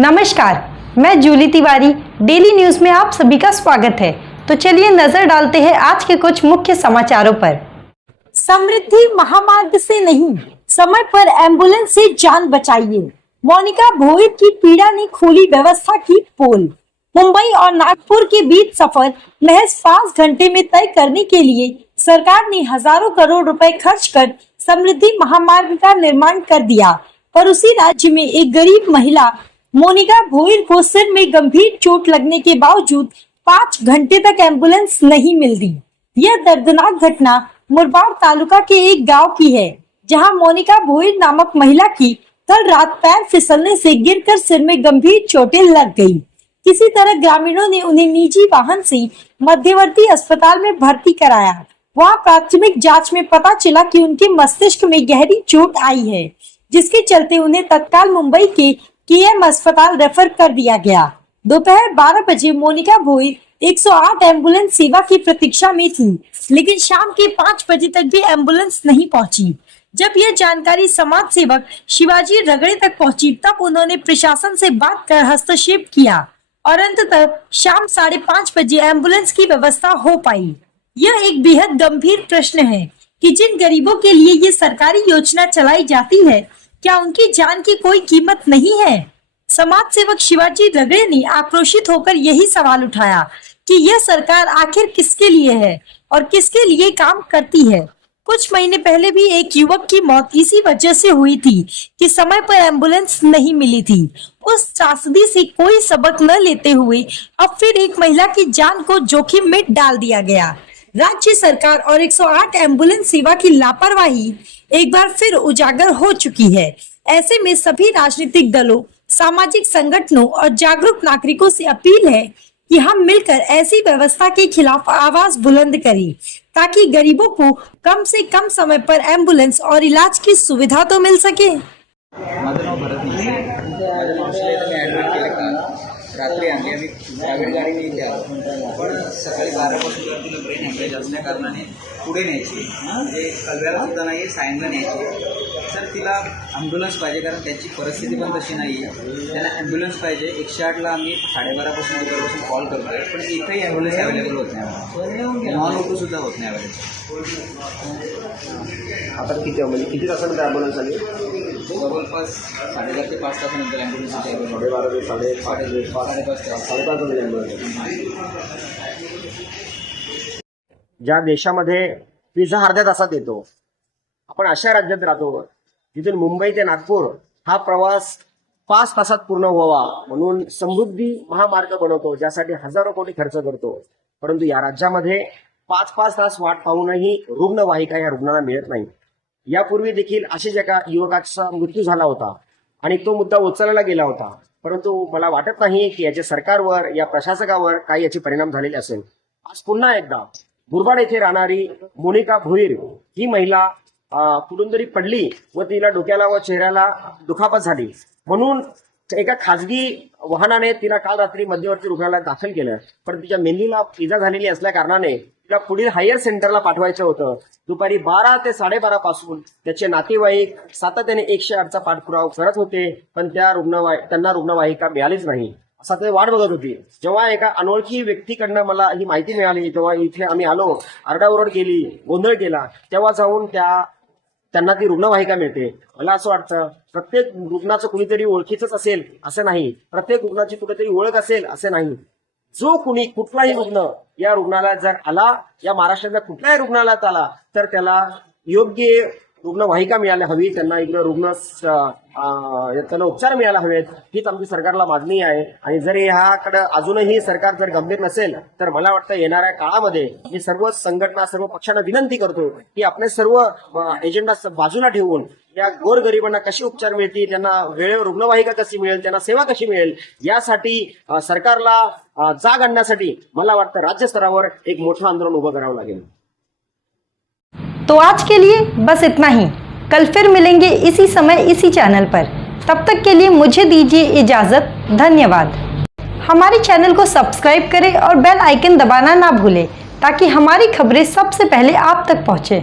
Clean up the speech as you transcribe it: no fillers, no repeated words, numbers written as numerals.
नमस्कार, मैं Jully Tiwari. Daily news में आप सभी का स्वागत है। तो चलिए नजर डालते हैं आज के कुछ मुख्य समाचारों पर। समृद्धि महामार्ग से नहीं, समय पर एम्बुलेंस से जान बचाइए। मोनिका भोईर की पीड़ा ने खोली व्यवस्था की पोल। मुंबई और नागपुर के बीच सफर महज 5 घंटे में तय करने के लिए सरकार ने हजारों करोड़ रुपए खर्च कर समृद्धि महामार्ग का निर्माण कर दिया, पर उसी राज्य में एक गरीब महिला मोनिका भोईर को सिर में गंभीर चोट लगने के बावजूद 5 घंटे तक एम्बुलेंस नहीं मिल दी। यह दर्दनाक घटना मुरबाड तालुका के एक गांव की है, जहां मोनिका भोईर नामक महिला की कल रात पैर फिसलने से गिरकर सिर में गंभीर चोटें लग गई। किसी तरह ग्रामीणों ने उन्हें निजी वाहन से मध्यवर्ती अस्पताल में भर्ती कराया। वहां प्राथमिक जांच में पता चला कि उनके मस्तिष्क में गहरी चोट आई है, जिसके चलते उन्हें तत्काल मुंबई के केएम अस्पताल रेफर कर दिया गया। दोपहर 12 बजे मोनिका भोईर 108 एम्बुलेंस सेवा की प्रतीक्षा में थी, लेकिन शाम के 5 बजे तक भी एम्बुलेंस नहीं पहुंची। जब यह जानकारी समाज सेवक शिवाजी रगड़े तक पहुंची, तब उन्होंने प्रशासन से बात कर हस्तक्षेप किया और अंततः शाम 5:30 बजे एम्बुलेंस की व्यवस्था हो पाई। यह एक बेहद गंभीर प्रश्न है कि जिन गरीबों के लिए ये सरकारी योजना चलाई जाती है, क्या उनकी जान की कोई कीमत नहीं है? समाज सेवक शिवाजी रगड़े ने आक्रोशित होकर यही सवाल उठाया कि यह सरकार आखिर किसके लिए है और किसके लिए काम करती है। कुछ महीने पहले भी एक युवक की मौत इसी वजह से हुई थी कि समय पर एम्बुलेंस नहीं मिली थी। उस त्रासदी से कोई सबक न लेते हुए अब फिर एक महिला की जान को जोखिम में डाल दिया गया। राज्य सरकार और 108 एम्बुलेंस सेवा की लापरवाही एक बार फिर उजागर हो चुकी है। ऐसे में सभी राजनीतिक दलों, सामाजिक संगठनों और जागरूक नागरिकों से अपील है कि हम मिलकर ऐसी व्यवस्था के खिलाफ आवाज बुलंद करें, ताकि गरीबों को कम से कम समय पर एम्बुलेंस और इलाज की सुविधा तो मिल सके। माझं नाव भरत निकसे. माझ्या मावशीला इथं मी ॲडमिट केलं का रात्री आणली. आम्ही प्रायव्हेट गाडीने इथे आलो, पण सकाळी 12 पासून तिला ब्रेन हॅमरेज असल्या कारणाने पुढे न्यायची, म्हणजे कलव्याला सुद्धा नाही, सायनला न्यायची. तर तिला ॲम्ब्युलन्स पाहिजे, कारण त्याची परिस्थिती पण तशी नाही आहे. त्यांना ॲम्ब्युलन्स पाहिजे. 108ला आम्ही 12:30 पासून दुपारपासून कॉल करतो आहे, पण इथंही ॲम्ब्युलन्स अवेलेबल होत नाही. नॉन ऑटो सुद्धा होत नाही अवेलेबल. आता किती तासानंतर ॲम्ब्युलन्स आली? जवळपास 4:30 ते 5 तासानंतर ॲम्ब्युलन्स अवेलेबल. 12:30 ते 5:30 ज्या देशामध्ये पिझ्झा अर्ध्या तासात येतो, आपण अशा राज्यात राहतो जिथून मुंबई ते नागपूर हा प्रवास 5 तासात पूर्ण व्हावा म्हणून समृद्धी महामार्ग बनवतो, ज्यासाठी हजारो कोटी खर्च करतो. परंतु या राज्यामध्ये 5-5 तास वाट पाहूनही रुग्णवाहिका या रुग्णांना मिळत नाही. यापूर्वी देखील अशाच एका युवकाचा मृत्यू झाला होता आणि तो मुद्दा उचलला गेला होता, परंतु मला वाटत नाही की याच्या सरकारवर या प्रशासकावर काही याचे परिणाम झालेले असेल. आज पुन्हा एकदा मुरबाड येथे राहणारी मोनिका भोईर ही महिला कुठून तरी पडली व तिला डोक्याला व चेहऱ्याला दुखापत झाली, म्हणून एका खाजगी वाहनाने तिला काल रात्री मध्यवर्ती रुग्णालयात दाखल केलं. पण तिच्या मेंदूला इजा झालेली असल्या कारणाने तिला पुढील हायर सेंटरला पाठवायचं होतं. दुपारी 12 ते 12:30 पासून त्याचे नातेवाईक सातत्याने 108चा पाठपुरावा करत होते, पण त्यांना रुग्णवाहिका मिळालीच नाही. असा ते वाट बघत होती. जेव्हा एका अनोळखी व्यक्तीकडनं मला ही माहिती मिळाली, तेव्हा इथे आम्ही आलो, आरडाओरड केली, गोंधळ केला. तेव्हा जाऊन त्यांना ती रुग्णवाहिका मिळते. मला असं वाटतं प्रत्येक रुग्णाचं कुणीतरी ओळखीचंच असेल असं नाही, प्रत्येक रुग्णाची कुठेतरी ओळख असेल असं नाही. जो कुठलाही रुग्ण या रुग्णालयात जर आला, या महाराष्ट्रातल्या कुठल्याही रुग्णालयात आला, तर त्याला योग्य रुग्णवाहिका मिळायला हवी, त्यांना इकडे त्यांना उपचार मिळायला हवेत, हीच आमची सरकारला मागणी आहे. आणि जर ह्याकडे अजूनही सरकार जर गंभीर नसेल, तर मला वाटतं येणाऱ्या काळामध्ये मी सर्व संघटना, सर्व पक्षांना विनंती करतो की आपले सर्व एजेंडा बाजूला ठेवून या गोरगरिबांना कशी उपचार मिळतील, त्यांना वेळेवर रुग्णवाहिका कशी मिळेल, त्यांना सेवा कशी मिळेल, यासाठी सरकारला जाग आणण्यासाठी मला वाटतं राज्य स्तरावर एक मोठं आंदोलन उभं करावं लागेल. तो आज के लिए बस इतना ही। कल फिर मिलेंगे इसी समय इसी चैनल पर। तब तक के लिए मुझे दीजिए इजाजत। धन्यवाद। हमारे चैनल को सब्सक्राइब करें और बेल आइकन दबाना ना भूलें, ताकि हमारी खबरें सबसे पहले आप तक पहुंचे।